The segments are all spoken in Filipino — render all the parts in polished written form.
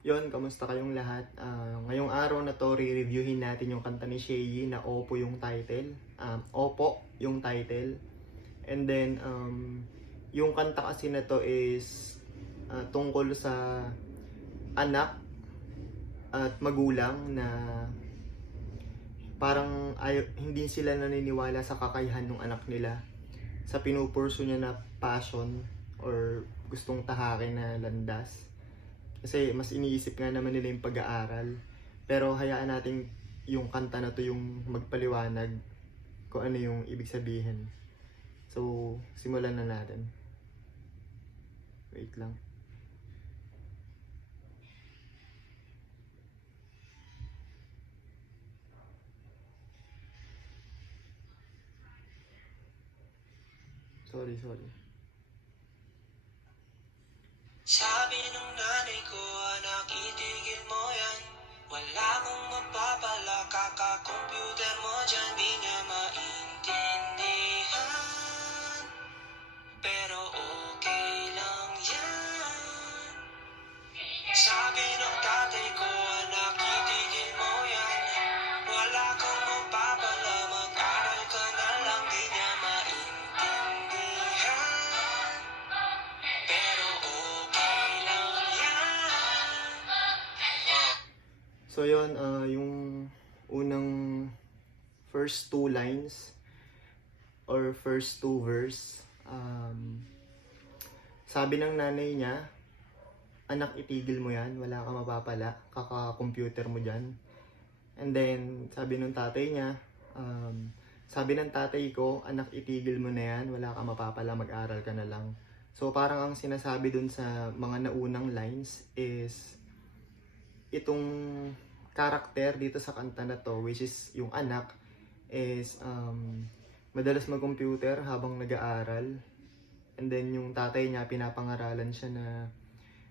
Yon, kamusta kayong lahat? Ngayong araw na to, re-reviewin natin yung kanta ni Shay na Opo yung title. Opo yung title. And then, yung kanta kasi na to is tungkol sa anak at magulang na parang hindi sila naniniwala sa kakayahan ng anak nila sa pinupurso niya na passion or gustong tahakin na landas. Kasi mas iniisip nga naman nila yung pag-aaral. Pero hayaan natin yung kanta na to yung magpaliwanag kung ano yung ibig sabihin. So, simulan na natin. Wait lang. Sorry. Sabi nung nanay ko, anak, itigil mo yan. Wala kang mapapala, kaka-computer mo dyan. Di niya maintindihan, pero okay lang yan. Sabi ng tatay ko, anak, itigil mo yan. Wala kang mapapala, mag-aral ka na lang. Di niya maintindihan, pero okay lang yan. So, yun, yung unang first two lines or first two verse, sabi ng nanay niya, anak, itigil mo yan, wala ka mapapala, kaka-computer mo dyan. And then, sabi ng tatay niya, sabi ng tatay ko, anak, itigil mo na yan, wala ka mapapala, mag-aral ka na lang. So, parang ang sinasabi dun sa mga naunang lines is, itong karakter dito sa kanta na to, which is yung anak, is madalas mag-computer habang nag-aaral. And then, yung tatay niya, pinapangaralan siya na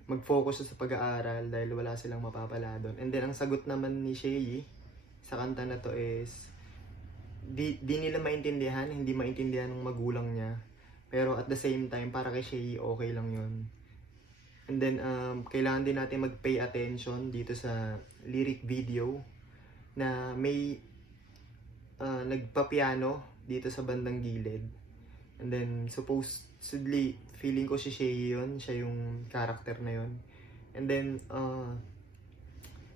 mag-focus sa pag-aaral dahil wala silang mapapala doon. And then, ang sagot naman ni Shay sa kanta na to is, di nila maintindihan, hindi maintindihan ng magulang niya. Pero at the same time, para kay Shay, okay lang yun. And then, kailangan din natin mag-pay attention dito sa lyric video na may nagpa-piano dito sa bandang gilid. And then, supposedly, feeling ko si Shay yun. Siya yung character na yun. And then,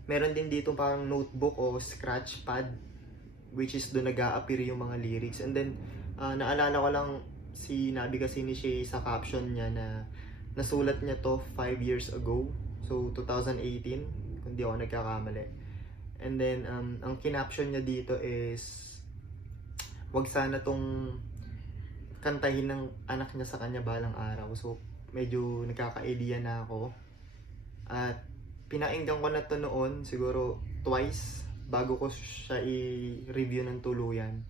meron din dito parang notebook o scratch pad, which is doon nag-a-appear yung mga lyrics. And then, naalala ko lang, sinabi kasi ni Shay sa caption niya na nasulat niya to 5 years ago. So, 2018, kung di ako nagkakamali. And then, ang kinaption niya dito is, wag sana tong kantahin ng anak niya sa kanya balang araw. So, medyo nagkaka-idea na ako. At pinainggan ko na to noon, siguro twice, bago ko siya i-review ng tuluyan.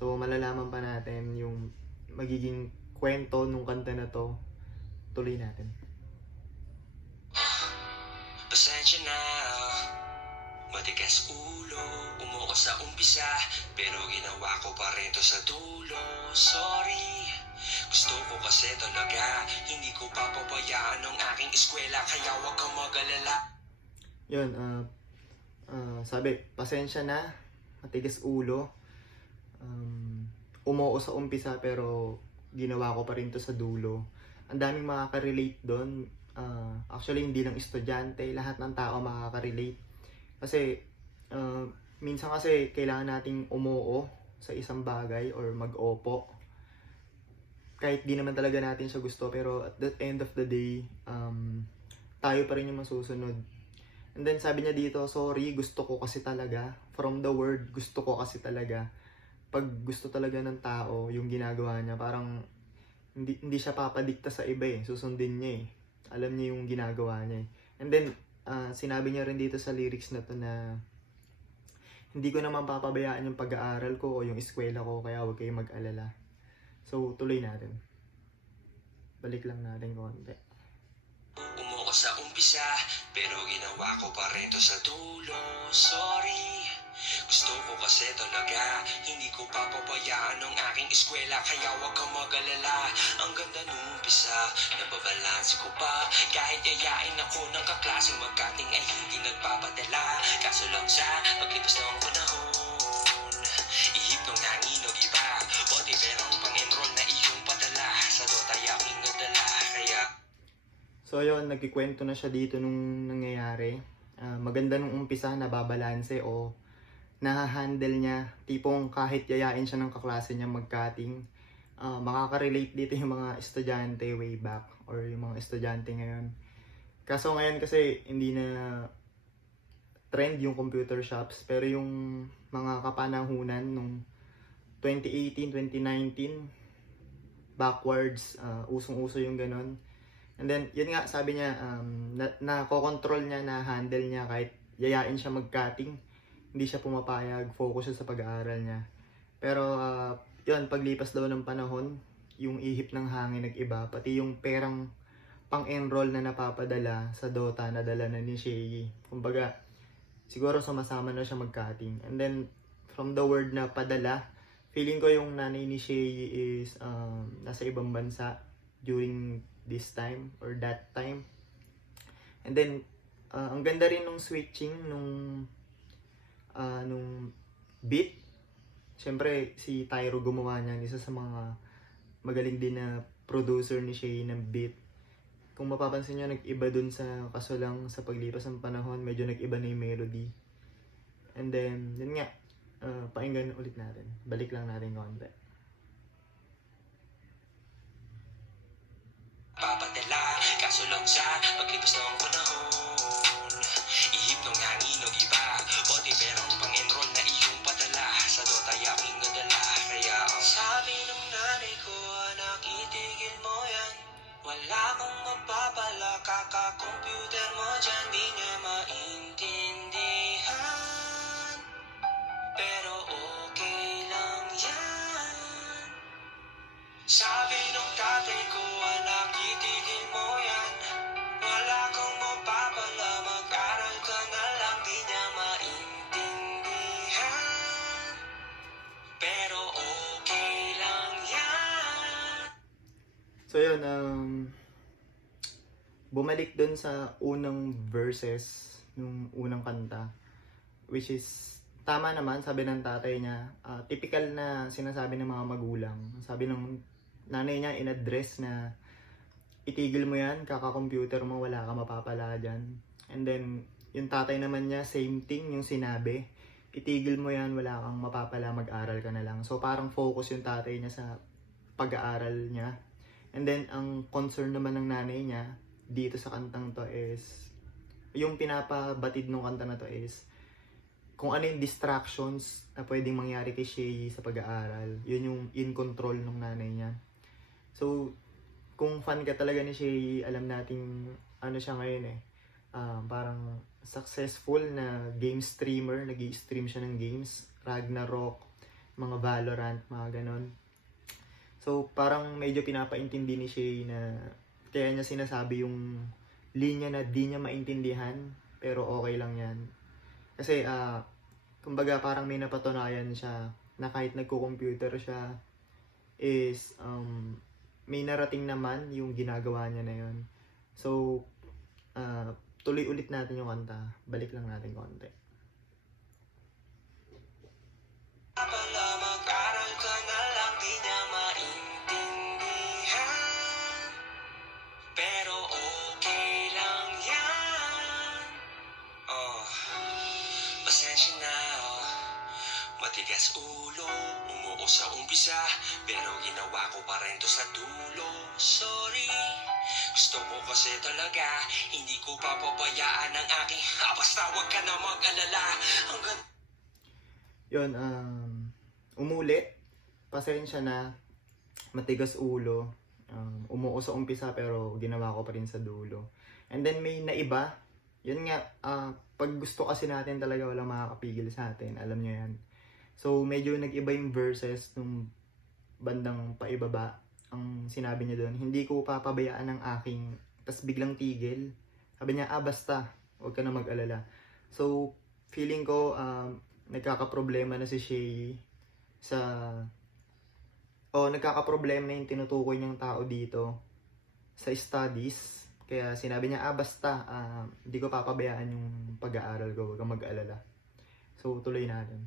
So, malalaman pa natin yung magiging kwento nung kanta na to. Tuloy natin. Pasensya na, matigas ulo, umuko sa umpisa, pero ginawa ko pa rin to sa dulo. Sorry, gusto ko kasi talaga, hindi ko papabayaan ng aking eskwela, kaya wag kang mag-alala. Yun, sabi, pasensya na, matigas ulo, umuo sa umpisa pero ginawa ko pa rin to sa dulo. Ang daming makaka-relate doon. Actually, hindi lang estudyante, lahat ng tao makaka-relate. Kasi, minsan kasi kailangan nating umuo sa isang bagay or mag-opo. Kahit di naman talaga natin siya gusto, pero at the end of the day, tayo pa rin yung masusunod. And then sabi niya dito, sorry, gusto ko kasi talaga. From the word, gusto ko kasi talaga. Pag gusto talaga ng tao, yung ginagawa niya, parang hindi siya papadikta sa iba eh. Susundin niya eh. Alam niya yung ginagawa niya eh. And then, sinabi niya rin dito sa lyrics na to na hindi ko naman papabayaan yung pag-aaral ko o yung eskwela ko, kaya huwag kayong mag-alala. So, tuloy natin. Balik lang natin konti. Umuko sa umpisa, pero ginawa ko pa rin to sa dulo. Sorry, gusto ko kasi talaga, hindi ko papabayaan ng aking eskwela, kaya wag kang mag-alala. Ang ganda nung umpisa, nababalanse ko pa, kahit yayain ako ng kaklaseng magkating ay Kaso lang sa paglipas ng panahon, ihip ng hangin o iba, bote perang pang-enroll na iyong padala, sa Dota yaking nadala, kaya So yun, nagkikwento na siya dito nung nangyayari. Maganda nung umpisa, nababalanse o nahahandle niya. Tipong kahit yayain siya ng kaklase niya mag-cutting, makaka-relate dito yung mga estudyante way back or yung mga estudyante ngayon. Kaso ngayon kasi hindi na trend yung computer shops, pero yung mga kapanahunan nung 2018, 2019, backwards, usong-uso yung ganon. And then, yun nga, sabi niya, na-control niya, na-handle niya kahit yayain siya mag-cutting. Hindi siya pumapayag, focus siya sa pag-aaral niya. Pero, yun, paglipas daw ng panahon, yung ihip ng hangin nag-iba, pati yung perang pang-enroll na napapadala sa Dota, nadala na ni Shay. Kumbaga, siguro sumasama na siya mag-cutting. And then, from the word na padala, feeling ko yung nanay ni Shay is nasa ibang bansa during this time or that time. And then, ang ganda rin nung switching nung beat. Siyempre, si Tyro gumawa niyan. Isa sa mga magaling din na producer ni Shay ng beat. Kung mapapansin nyo, nag-iba dun sa kaso lang sa paglipas ng panahon, medyo nag-iba na yung melody. And then, yun nga, pakinggan ulit natin. Balik lang natin konti. papadala, kaso lang sa paglipas ng panahon, ihip ng hangin o iba, bote perang pang-enroll na iyong padala, sa Dota yaking nadala, kaya sabi ng nanay ko, anak itigil mo yan, wala kang mapapala, kaka-computer mo dyan, di niya maintindihan, pero okay lang yan. Sabi ng tatay ko, anak itigil mo yan, wala kang mapapala, mag-aral ka na lang, di niya maintindihan, pero okay lang yan. So yun, bumalik dun sa unang verses nung unang kanta, which is tama naman, sabi ng tatay niya, typical na sinasabi ng mga magulang. Sabi ng nanay niya in-address na itigil mo yan, kaka-computer mo, wala ka mapapala dyan. And then, yung tatay naman niya, same thing yung sinabi, itigil mo yan, wala kang mapapala, mag-aral ka na lang. So parang focus yung tatay niya sa pag-aaral niya. And then, ang concern naman ng nanay niya dito sa kantang to is, yung pinapabatid ng kanta na to is, kung ano yung distractions na pwedeng mangyari kay Shay sa pag-aaral. Yun yung in control ng nanay niya. So, kung fan ka talaga ni Shay, alam nating ano siya ngayon eh. Parang successful na game streamer, nag-i-stream siya ng games, Ragnarok, mga Valorant, mga ganon. So, parang medyo pinapaintindi ni Shay na kaya niya sinasabi yung linya na di niya maintindihan, pero okay lang yan. Kasi, kumbaga parang may napatunayan siya na kahit nagko-computer siya is may narating naman yung ginagawa niya na yun. So, tuloy ulit natin yung kanta. Balik lang natin konti. Pala mag-aral ka na lang, di niya maintindihan, pero okay lang yan. Pasensya na, matigas ulo, umuo sa umpisa, pero ginawa ko pa rin to sa dulo. Sorry, gusto ko kasi talaga, hindi ko papabayaan ang aking basta wag ka na mag-alala. Hanggang Yun, umulit. Pasensya na, matigas ulo, umuo sa umpisa pero ginawa ko pa rin sa dulo. And then may naiba. Yun nga, pag gusto kasi natin talaga walang makakapigil sa atin. Alam nyo yan. So, medyo nag-iba yung verses nung bandang paibaba. Ang sinabi niya doon, hindi ko papabayaan ng aking, tas biglang tigil. Sabi niya, basta, huwag ka na mag-alala. So, feeling ko, nagkakaproblema na si Shay nagkakaproblema na yung tinutukoy niyang tao dito sa studies. Kaya sinabi niya, basta, hindi ko papabayaan yung pag-aaral ko, huwag kang mag-alala. So, tuloy natin.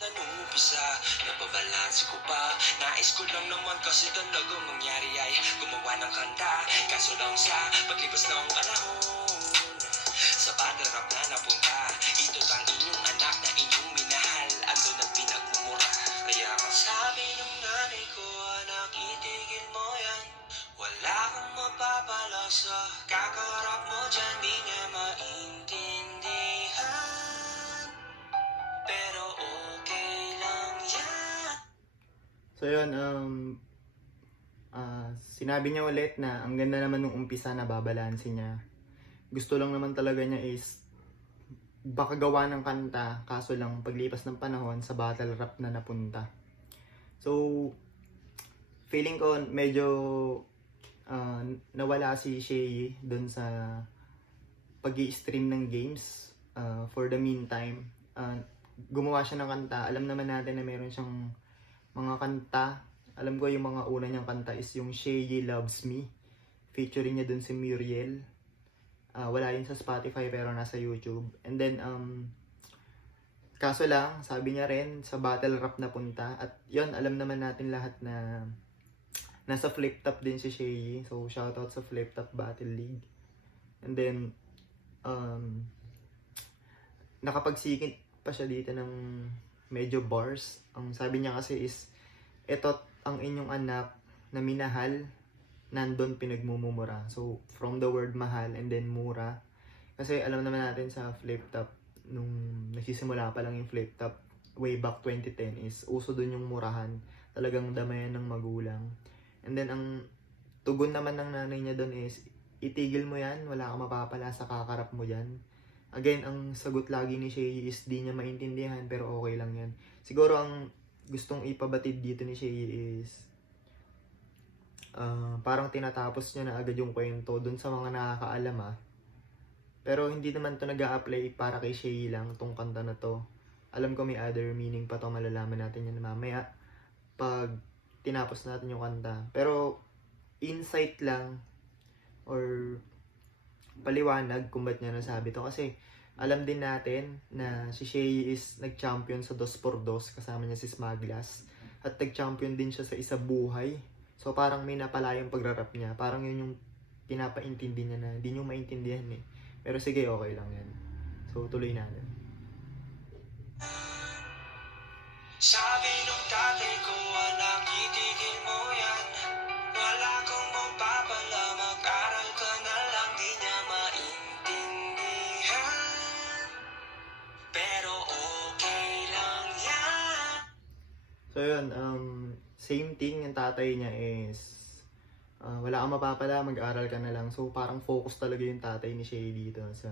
Nanumpisa, nababalanse ko pa. Nais ko lang naman kasi talagang mangyari ay gumawa ng kanta. Kaso lang sa paglipas ng panahon, sa battle rap na napunta, ito ang inyong anak na inyong minahal, ando na pinagmumura. Kaya ang sabi ng nanay ko, anak, itigil mo yan. Wala kang mapapala sa kakarap mo dyan, di niya maintindihan. Pero okay lang yan. So, yun, sinabi niya ulit na ang ganda naman nung umpisa na babalansin niya. Gusto lang naman talaga niya is baka gawa ng kanta, kaso lang paglipas ng panahon sa battle rap na napunta. So, feeling ko medyo nawala si Shay doon sa pag-i-stream ng games for the meantime. Gumawa siya ng kanta. Alam naman natin na meron siyang mga kanta. Alam ko yung mga una niyang kanta is yung Shay Loves Me. Featuring niya doon si Muriel. Wala yun sa Spotify pero nasa YouTube. And then, kaso lang, sabi niya rin, sa battle rap na punta. At yon alam naman natin lahat na nasa Flip Top din si Shay. So, shoutout sa Flip Top Battle League. And then, nakapagsikit pa siya dito ng medyo bars. Ang sabi niya kasi is, eto ang inyong anak na minahal, nandun pinagmumura. So, from the word mahal and then mura. Kasi alam naman natin sa Flip Top, nung nagsisimula pa lang yung Flip Top, way back 2010 is, uso dun yung murahan. Talagang damayan ng magulang. And then, ang tugon naman ng nanay niya dun is, itigil mo yan, wala kang mapapala sa kakarap mo dyan. Again, ang sagot lagi ni Shay is, di niya maintindihan, pero okay lang yan. Siguro ang gustong ipabatid dito ni Shay is, parang tinatapos niya na agad yung kwento dun sa mga nakakaalam. Pero hindi naman to nag-a-apply para kay Shay lang tong kanta na to. Alam ko may other meaning pa to, malalaman natin yan mamaya pag tinapos natin yung kanta. Pero insight lang or paliwanag kung ba't niya nasabi to. Kasi alam din natin na si Shay is nag-champion sa 2x2, kasama niya si Smaglas. At nag-champion din siya sa Isa Buhay. So parang may napalayang pagrarap niya. Parang yun yung pinapaintindi niya na hindi niyo maintindihan eh. Pero sige, okay lang yan. So tuloy natin. Sabi nung tatay ko, anak, itigil mo yan. Wala kang mapapala, mag-aral ka na lang, di niya maintindihan. Pero okay lang yan. So yun, same thing yung tatay niya is wala kang mapapala, mag-aral ka na lang. So parang focus talaga yung tatay ni Shay dito sa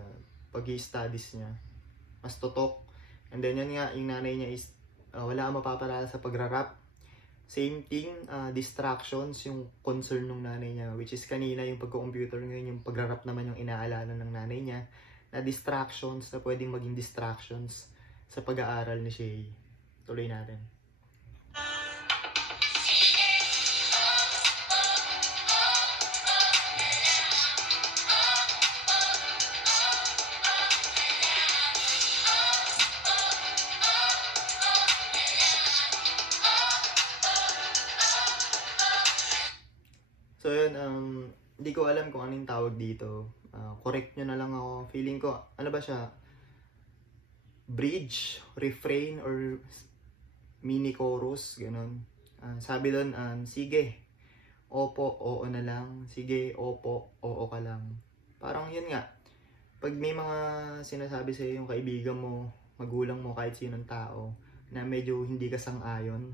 pag-i-studies niya. Mas tutok. And then yun nga, yung nanay niya is wala kang mapapala sa pagrarap. Same thing, distractions yung concern ng nanay niya. Which is kanina yung pagko-computer, ngayon yung pagrarap naman yung inaalala ng nanay niya. Na distractions, na pwedeng maging distractions sa pag-aaral ni Shay. Tuloy natin. So yun, hindi ko alam kung anong tawag dito. Correct nyo na lang ako. Feeling ko, ano ba siya? Bridge, refrain, or mini chorus, ganun. Sabi doon, sige, opo, oo na lang. Sige, opo, oo ka lang. Parang yun nga. Pag may mga sinasabi sa'yo yung kaibigan mo, magulang mo, kahit sinong tao, na medyo hindi ka sang-ayon,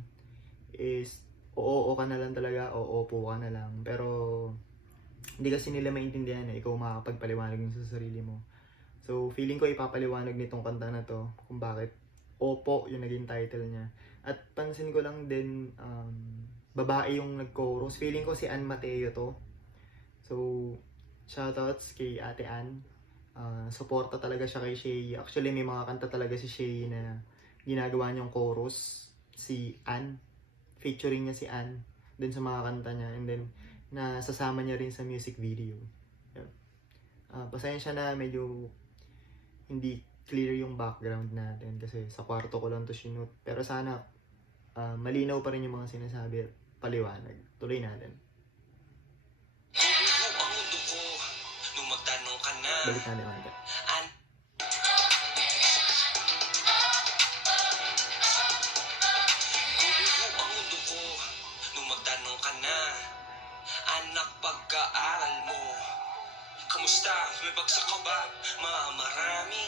is oo ka na lang talaga, o opo ka na lang. Pero hindi kasi nila maintindihan na ikaw makakapagpaliwanag mo sa sarili mo. So feeling ko ipapaliwanag nitong kanta na to kung bakit opo yung naging title niya. At pansin ko lang din, babae yung nag-chorus. Feeling ko si Ann Mateo to. So shoutouts kay Ate Ann. Suporta talaga siya kay Shay. Actually may mga kanta talaga si Shay na ginagawa niyang chorus, si Ann. Featuring niya si Ann dun sa mga kanta niya, and then nasasama niya rin sa music video. Pasensya na medyo hindi clear yung background natin kasi sa kwarto ko lang to sinut. Pero sana malinaw pa rin yung mga sinasabi at paliwanag. Tuloy natin. Buo ang mundo ko nung magtanong ka na. Balik natin natin. An- Buo ang mundo ko nung magtanong ka na. Anak, pagkaaral mo kamusta? May bagsak ka ba? Marami.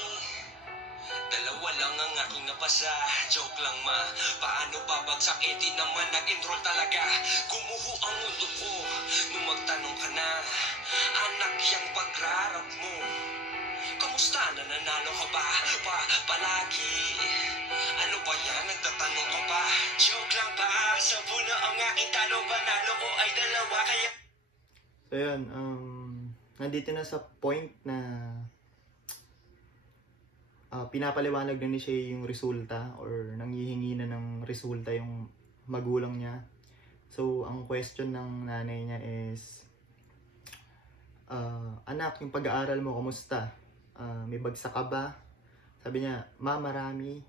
Dalawa lang ang aking napasa. Joke lang ma. Paano babagsak? Eh di naman nag-enroll talaga. Gumuho ang mundo ko nung magtanong ka na. Anak, yung pagrarap mo kamusta? Nananalo ka ba? Palagi. Ano ba yan? Nagtatanong ka ba? Joke lang ba? Sabo na ang aking talo. Panalo ko ay dalawa kaya So yun, nandito na sa point na pinapaliwanag na ni Shay yung resulta or nanghihingi na ng resulta yung magulang niya. So, ang question ng nanay niya is, anak, yung pag-aaral mo, kamusta? May bagsak ka ba? Sabi niya, ma, marami.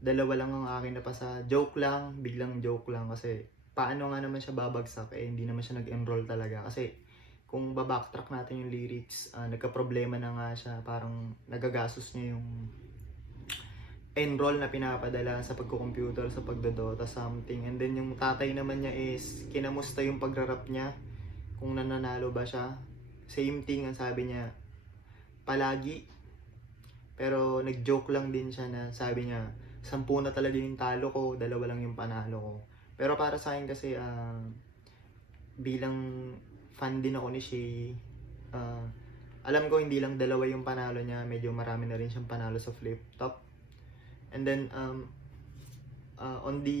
Dalawa lang ang akin na pa sa joke lang, biglang joke lang kasi paano nga naman siya babagsak hindi naman siya nag-enroll talaga kasi kung babacktrack natin yung lyrics, nagka-problema na nga siya, parang nagagastos niya yung enroll na pinapadala sa pagko-computer, sa pagdodota, something. And then yung tatay naman niya is, kinamusta yung pagrarap niya, kung nananalo ba siya. Same thing ang sabi niya, palagi. Pero nag-joke lang din siya na sabi niya, 10 na talaga yung talo ko, 2 lang yung panalo ko. Pero para sa akin kasi, bilang fan din ako ni Shay, alam ko hindi lang 2 yung panalo niya, medyo marami na rin siyang panalo sa flip top. And then, on the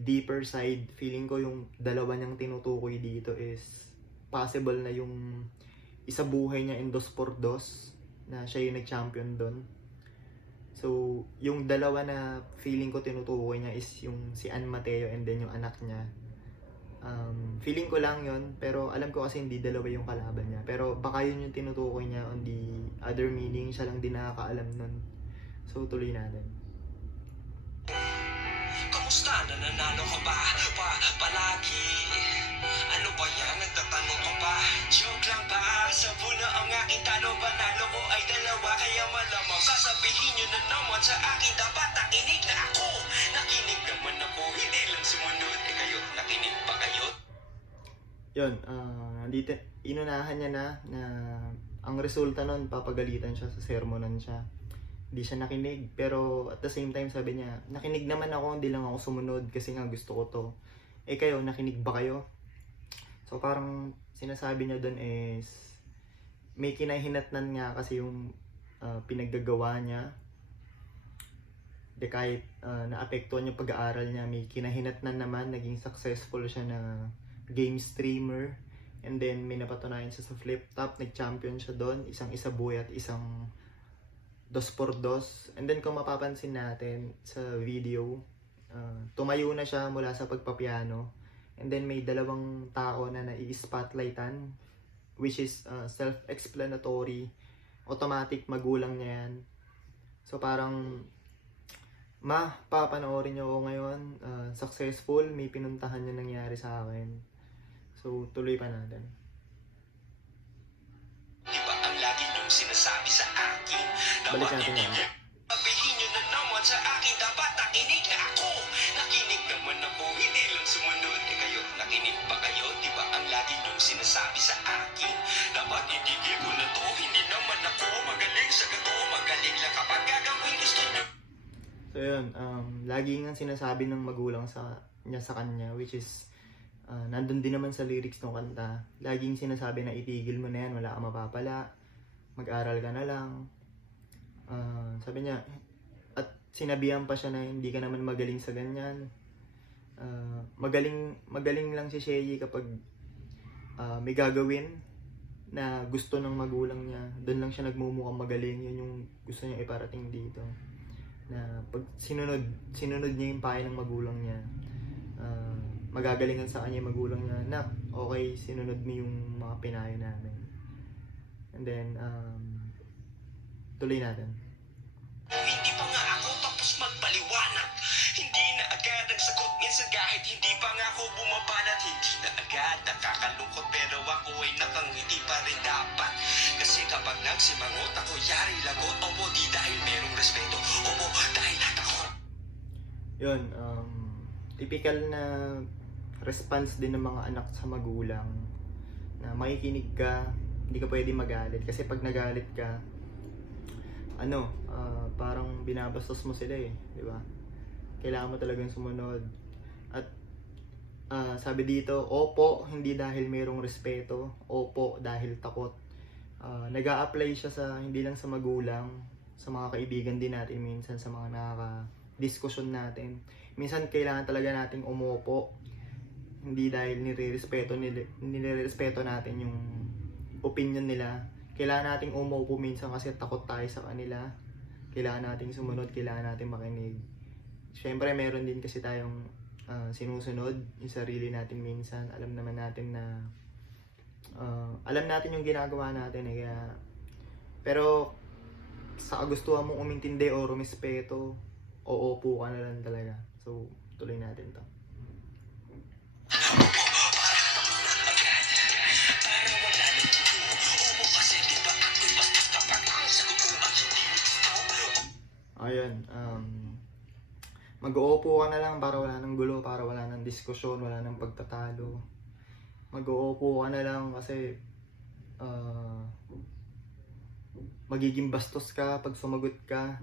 deeper side, feeling ko yung 2 niyang tinutukoy dito is possible na yung isa buhay niya in 2x2 na siya yung nag-champion doon. So, yung 2 na feeling ko tinutukoy niya is yung si Ann Mateo and then yung anak niya. Feeling ko lang yon, pero alam ko kasi hindi 2 yung kalaban niya. Pero baka yun yung tinutukoy niya on the other meaning, siya lang din nakakaalam nun. So, tuloy natin. kamusta? Nananalo ka ba? Palagi. Ano ba yan? Nagtatanong ka ba? Joke lang ba? Sabo na ang aking talo. Panalo ko ay 2 kaya malamang sasabihin nyo na naman sa akin. Dapat nakinig na ako. Nakinig naman ako. Hindi lang sumunod. Eh kayo, nakinig pa kayo? Yun, dito, inunahan niya na ang resulta nun, papagalitan siya, sa sermonan siya. Hindi siya nakinig, pero at the same time sabi niya, nakinig naman ako, hindi lang ako sumunod kasi nga gusto ko to. Eh kayo, nakinig ba kayo? So parang sinasabi niya dun is, may kinahinatnan nga kasi yung pinaggagawa niya. De kahit naapektuhan yung pag-aaral niya, may kinahinatnan naman, naging successful siya na game streamer. And then may napatunayan siya sa flip top, nag-champion siya doon, isang isabuhay at isang 2x2. And then kung mapapansin natin sa video, tumayo na siya mula sa pagpapiano. And then may 2 tao na nai-spotlightan, which is self-explanatory, automatic, magulang niya yan. So parang, ma, papanoorin niyo ako ngayon, successful, may pinuntahan niya nangyari sa akin. So tuloy pa natin. Diba ang lagi niyong sinasabi sa akin? Balik natin yan. Sabihin nyo na naman sa akin, dapat nakinig na ako. Nakinig naman ako, hindi lang sumunod. Eh kayo, nakinig pa kayo? Diba ang lagi niyong sinasabi sa akin? Dapat itigil ko na to, hindi naman ako magaling sa gato. Magaling lang kapag gagawin gusto niyo. So yun, lagi nga sinasabi ng magulang niya sa kanya, which is, nandun din naman sa lyrics ng kanta. Laging sinasabi na itigil mo na yan, wala kang mapapala, mag-aral ka na lang. Sabi niya, at sinabihan pa siya na hindi ka naman magaling sa ganyan. Magaling lang si Shay kapag may gagawin na gusto ng magulang niya. Doon lang siya nagmumukhang magaling. Yun yung gusto niya iparating dito. Na pag sinunod niya yung payo ng magulang niya, magagalingan sa kanya yung magulang niya, nak, okay, sinunod mo yung mga pinayo namin. And then, tuloy natin. sagot minsan kahit hindi pa nga ako bumabanat. Hindi na agad nakakalungkot pero ako ay nakangiti pa rin dapat. Kasi kapag nagsimangot ako yari lagot. Opo di dahil merong respeto, opo dahil takot. Yun, typical na response din ng mga anak sa magulang na makikinig ka, hindi ka pwede magalit kasi pag nagalit ka parang binabastos mo sila di ba? Kailangan mo talagang sumunod at sabi dito, opo hindi dahil mayroong respeto, opo dahil takot. Nag-a-apply siya sa hindi lang sa magulang, sa mga kaibigan din natin minsan, sa mga nakaka-diskusyon natin. Minsan kailangan talaga nating umupo, hindi dahil nire-respeto natin yung opinion nila. Kailangan nating umupo minsan kasi takot tayo sa kanila. Kailangan nating sumunod, kailangan nating makinig. Siyempre meron din kasi tayong sinusunod yung sarili natin minsan. Alam naman natin na alam natin yung ginagawa natin kaya, pero sa kagustuhan mong umintindi o rumispeto, uupo ka na lang talaga. So tuloy natin to. Ayun, mag-uupo ka na lang para wala nang gulo, para wala nang diskusyon, wala nang pagtatalo. Mag-uupo ka na lang kasi magiging bastos ka pag sumagot ka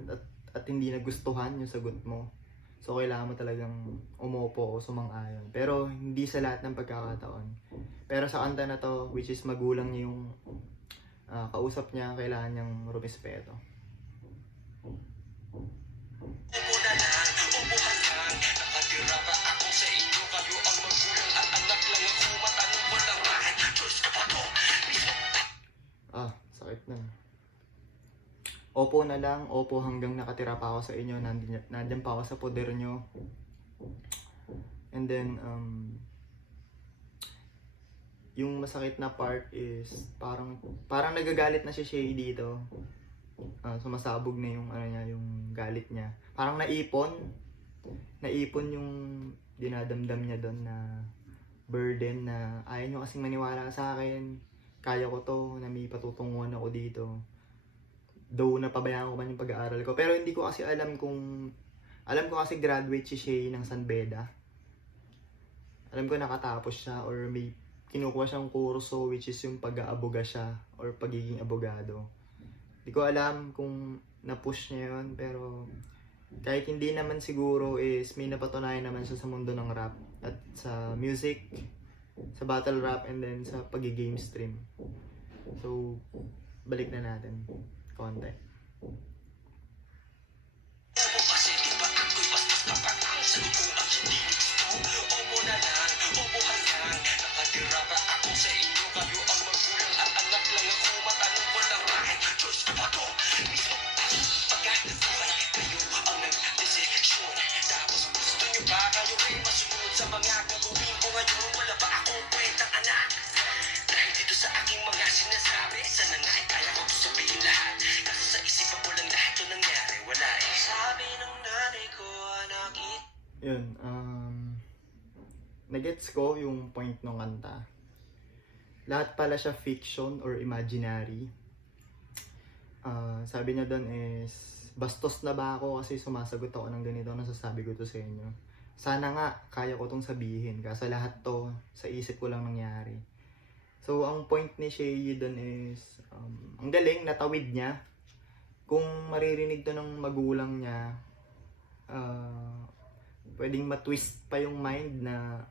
at hindi nagustuhan yung sagot mo. So kailangan mo talagang umupo o sumang-ayon. Pero hindi sa lahat ng pagkakataon. Pero sa kanta na to, which is magulang niya yung kausap niya, kailangan niyang rumispeto. Opo na lang, opo hanggang nakatira pa ako sa inyo. Kayo ang magulang at anak lang ako. Matanong mo lang bakit Diyos ko pa to. Sakit na. Opo na lang, opo hanggang nakatira pa ako sa inyo. Nandiyan pa ako sa poder nyo. And then, yung masakit na part is parang nagagalit na si Shay dito. Sumasabog na yung yung galit niya. Parang naipon yung dinadamdam niya doon na burden na ayaw nyo kasing maniwala sa akin, kaya ko to, na may patutunguhan ako dito. Though napabayaan ko man yung pag-aaral ko, pero hindi ko kasi alam ko kasi graduate si Shay ng San Beda. Alam ko nakatapos siya or may kinukuha siyang kurso which is yung pag-aaboga siya or pagiging abogado. Hindi ko alam kung na-push niya yun, pero kahit hindi naman siguro is may napatunayan naman siya sa mundo ng rap at sa music, sa battle rap, and then sa pag-game stream. So, balik na natin konti. Opo kasi di ba ako'y bastos kapag ang sagot ko ang hindi gusto. Opo na lang, opo hanggang nakatira pa ako sa inyo. Kayo ang magulang at anak lang ako. Matanong mo lang bakit Diyos ko pa to. Mismo pagkatutuhan kayo ang nag-deseleksyon. Tapos gusto nyo ba kayo ay masunod sa mga gagawin ko ngayon? Wala ba akong kwentang anak? Dahil dito sa aking mga sinasabi, sana nga ay kaya ko sabihin lahat. Kasi sa isipan ko lang lahat yung nangyari. Wala eh. Sabi ng nanay ko, anak Yun, nagets ko yung point ng kanta. Lahat pala siya fiction or imaginary. Sabi niya doon is, bastos na ba ako kasi sumasagot ako ng ganito, nasasabi ko to sa inyo. Sana nga, kaya ko tong sabihin kasi lahat to sa isip ko lang nangyari. So, ang point ni Shay doon is, ang galing, natawid niya. Kung maririnig to ng magulang niya, pwedeng matwist pa yung mind na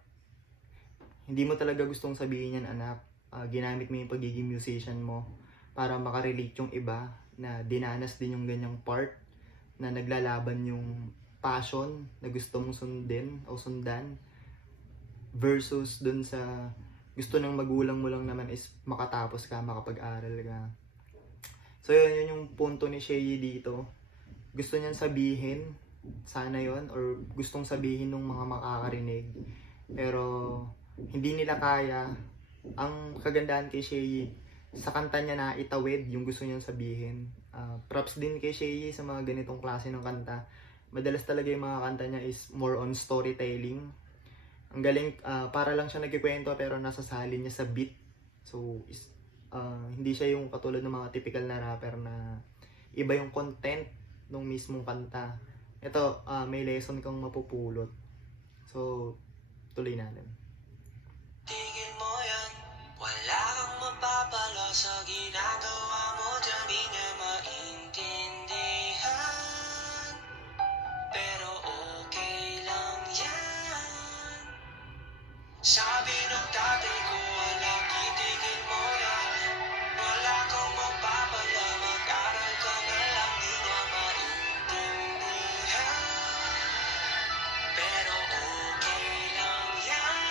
hindi mo talaga gustong sabihin yan, anak. Ginamit mo yung pagiging musician mo para makarelate yung iba na dinanas din yung ganyang part, na naglalaban yung passion na gusto mong sundin o sundan versus dun sa gusto ng magulang mo lang naman is makatapos ka, makapag-aral ka. So yun yung punto ni Shay dito. Gusto niyang sabihin, sana yon, or gustong sabihin ng mga makakarinig, pero hindi nila kaya. Ang kagandahan kay Shay, sa kanta niya na itawid yung gusto niyang sabihin. Props din kay Shay sa mga ganitong klase ng kanta Madalas talaga yung mga kanta niya is more on storytelling. Ang galing, para lang siya nagkikwento pero nasasali niya sa beat. So, hindi siya yung katulad ng mga typical na rapper na iba yung content ng mismong kanta. Ito, may lesson kang mapupulot. So, tuloy natin. Tigil mo yan, wala kang mapapala sa ginagawa mo, di niya maintindihan. Pero okay lang yan. Sabi ng tatay ko, anak, itigil mo yan. Wala kang mapapala, mag-aral ka na lang, di niya maintindihan. Pero okay lang yan.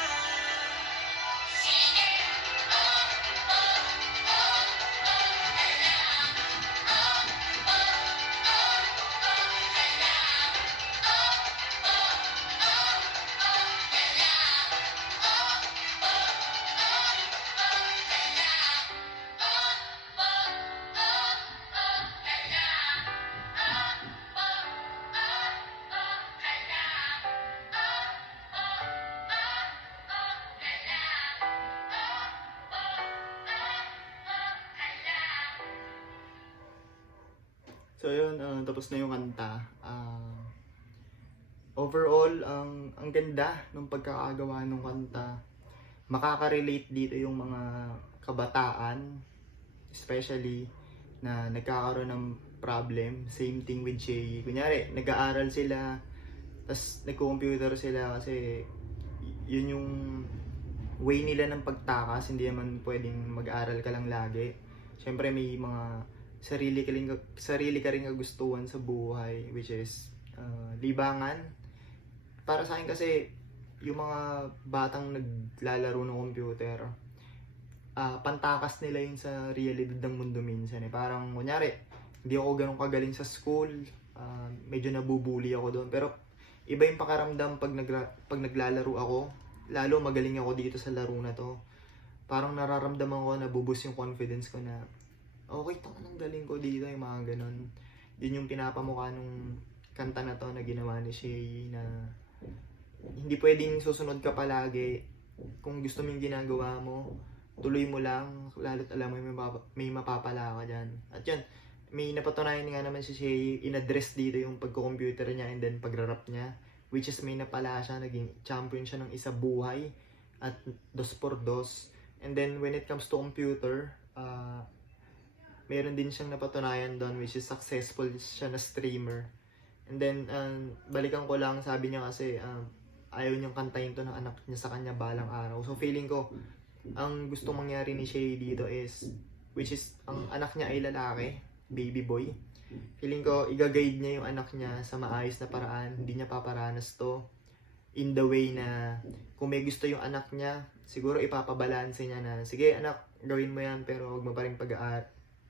So yun, tapos na yung kanta. Overall, ang ganda ng pagkakagawa ng kanta. Makaka-relate dito yung mga kabataan, especially na nagkakaroon ng problem. Same thing with Shay. Kunyari, nag-aaral sila, tas nagko-computer sila kasi yun yung way nila ng pagtakas. Hindi naman pwedeng mag-aaral ka lang lagi. Siyempre may mga sarili ka rin kagustuhan sa buhay, which is libangan. Para sa akin kasi yung mga batang naglalaro ng computer, pantakas nila yun sa realidad ng mundo minsan eh. Parang kunyari, hindi ako ganun kagaling sa school, medyo nabubuli ako doon, pero iba yung pakaramdam pag naglalaro ako, lalo magaling ako dito sa laro na to. Parang nararamdaman ko, nabubus yung confidence ko na okay, tangan ang galing ko dito, yung mga ganun. Yun yung pinapamukha nung kanta na to na ginawa ni Shay, na hindi pwedeng susunod ka palagi. Kung gusto mo yung ginagawa mo, tuloy mo lang, lalo't alam mo may mapapala ka dyan. At yun, may napatunayan nga naman si Shay, in-address dito yung pagko-computer niya and then pag-rap niya, which is may napala siya, naging champion siya ng isa buhay at 2x2. And then when it comes to computer, meron din siyang napatunayan doon, which is successful siya na streamer. And then, balikan ko lang, sabi niya kasi ayaw niyang kantayin to ng anak niya sa kanya balang araw. So feeling ko, ang gustong mangyari ni Shay dito is, which is, ang anak niya ay lalaki, baby boy. Feeling ko, i-guide niya yung anak niya sa maayos na paraan, hindi niya paparanas to. In the way na, kung may gusto yung anak niya, siguro ipapabalanse niya na, sige anak, gawin mo yan, pero huwag mo pa rin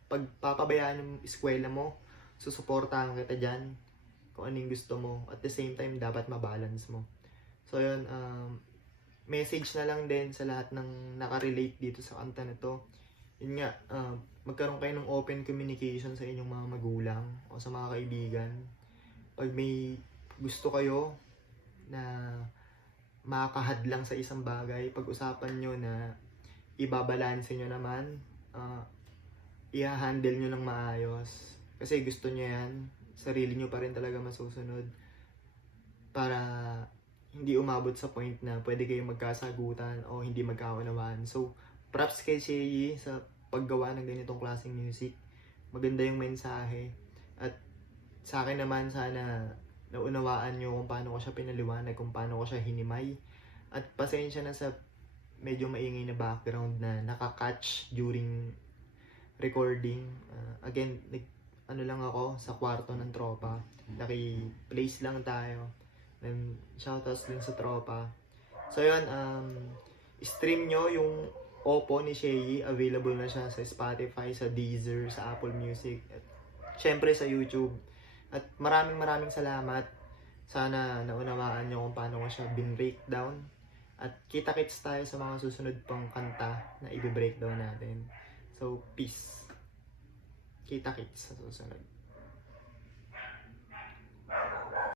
pagpapabayaan yung eskwela mo, susuportahan kita dyan kung ano yung gusto mo. At the same time, dapat mabalance mo. So yun, message na lang din sa lahat ng nakarelate dito sa kanta na to. Yun nga, magkaroon kayo ng open communication sa inyong mga magulang o sa mga kaibigan. Pag may gusto kayo na makakahadlang sa isang bagay, pag-usapan nyo na ibabalanse nyo naman, i-handle nyo ng maayos. Kasi gusto nyo yan, sarili nyo pa rin talaga masusunod. Para hindi umabot sa point na pwede kayong magkasagutan o hindi magkaunawaan. So, props kay Shay sa paggawa ng ganitong klaseng music. Maganda yung mensahe. At sa akin naman, sana naunawaan nyo kung paano ko siya pinaliwanag, kung paano ko siya hinimay. At pasensya na sa medyo maingay na background na nakakatch during recording. Again, ano lang ako sa kwarto ng tropa. Naki-place lang tayo. And shoutouts din sa tropa. So yun, stream nyo yung Oppo ni Shay. Available na siya sa Spotify, sa Deezer, sa Apple Music, at syempre sa YouTube. At maraming salamat. Sana naunawaan nyo kung paano ko siya bin-breakdown. At kita-kits tayo sa mga susunod pang kanta na i-breakdown natin. So, peace. Kita-kits sa susunod.